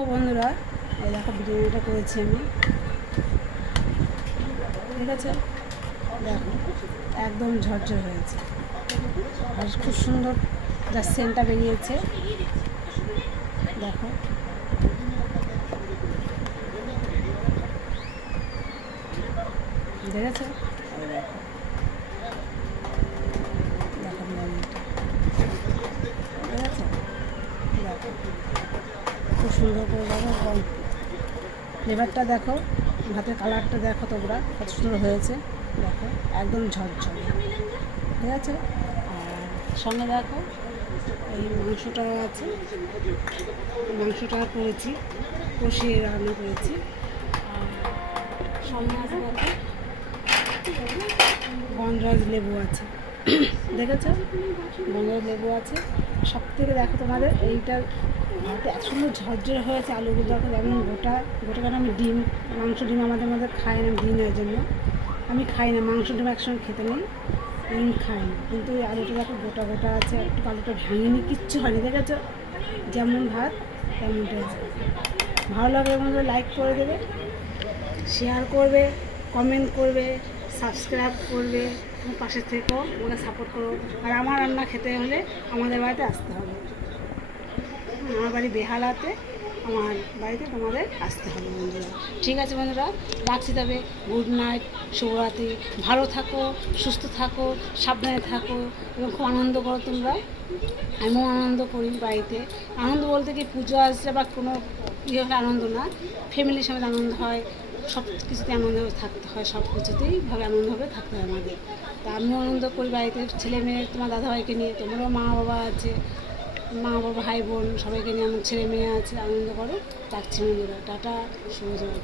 দেখো বন্ধুরা, এই দেখো বিরিয়ানিটা করেছি আমি, ঠিক আছে। দেখো একদম ঝরঝর হয়েছে আর খুব সুন্দর যা সেন্টটা বেরিয়েছে। দেখো দেখেছো, দেখো দেখো বিরিয়ানিটা, ঠিক আছে। দেখো খুব সুন্দর করে দেখো ফ্লেভারটা দেখো, ভাতের কালারটা দেখো তোমরা কত সুন্দর হয়েছে। দেখো একদম ঝরঝর, ঠিক আছে। আর সঙ্গে দেখো এই মাংসটা আছে, মাংসটা করেছি, কষিয়ে রান্না করেছি। আর সঙ্গে আছে দেখো গন্ধরাজ লেবু আছে, দেখেছো গন্ধরাজ লেবু আছে। সব থেকে দেখো তোমাদের এইটার ভাতে এত সুন্দর ঝরঝর হয়েছে। আলুগুলো দেখো যেমন গোটা গোটা, কেন আমি মাংস ডিম আমাদের মধ্যে খাই না, ডিমের জন্য আমি খাই না, মাংস ডিম একসঙ্গে খেতে নেই, আমি খাই না। কিন্তু এই আলুটা দেখো গোটা গোটা আছে, একটু আলুটা ভাঙিনি, কিচ্ছু হয়নি, দেখেছো যেমন ভাত তেমন টেস্ট। ভালো লাগলে বন্ধুরা লাইক করে দেবে, শেয়ার করবে, কমেন্ট করবে, সাবস্ক্রাইব করবে, পাশে থেকেও ওরা সাপোর্ট করো। আর আমার রান্না খেতে হলে আমাদের বাড়িতে আসতে হবে, আমার বাড়ি বেহালাতে, আমার বাড়িতে তোমাদের আসতে হবে বন্ধুরা। ঠিক আছে বন্ধুরা, রাখছি তবে, গুড নাইট, শুভরাত্রি, ভালো থাকো, সুস্থ থাকো, সাবধানে থাকো এবং খুব আনন্দ করো তোমরা। আমিও আনন্দ করি বাড়িতে। আনন্দ বলতে কি পুজো আসছে বা কোনো ইয়ে হলে আনন্দ না, ফ্যামিলির সঙ্গে আনন্দ হয়, সব কিছুতে আনন্দভাবে থাকতে হয়, সব কিছুতেই ভাবে আনন্দভাবে থাকতে হয় আমাদের। তা আমিও আনন্দ করি বাড়িতে, ছেলে মেয়ে, তোমার দাদাভাইকে নিয়ে, তোমারও মা বাবা আছে, মা বাবা ভাই বোন সবাইকে নিয়ে, আমার ছেলে মেয়ে আছে, আনন্দ করো। রাখছি বন্ধুরা, টাটা, শুভ জয়।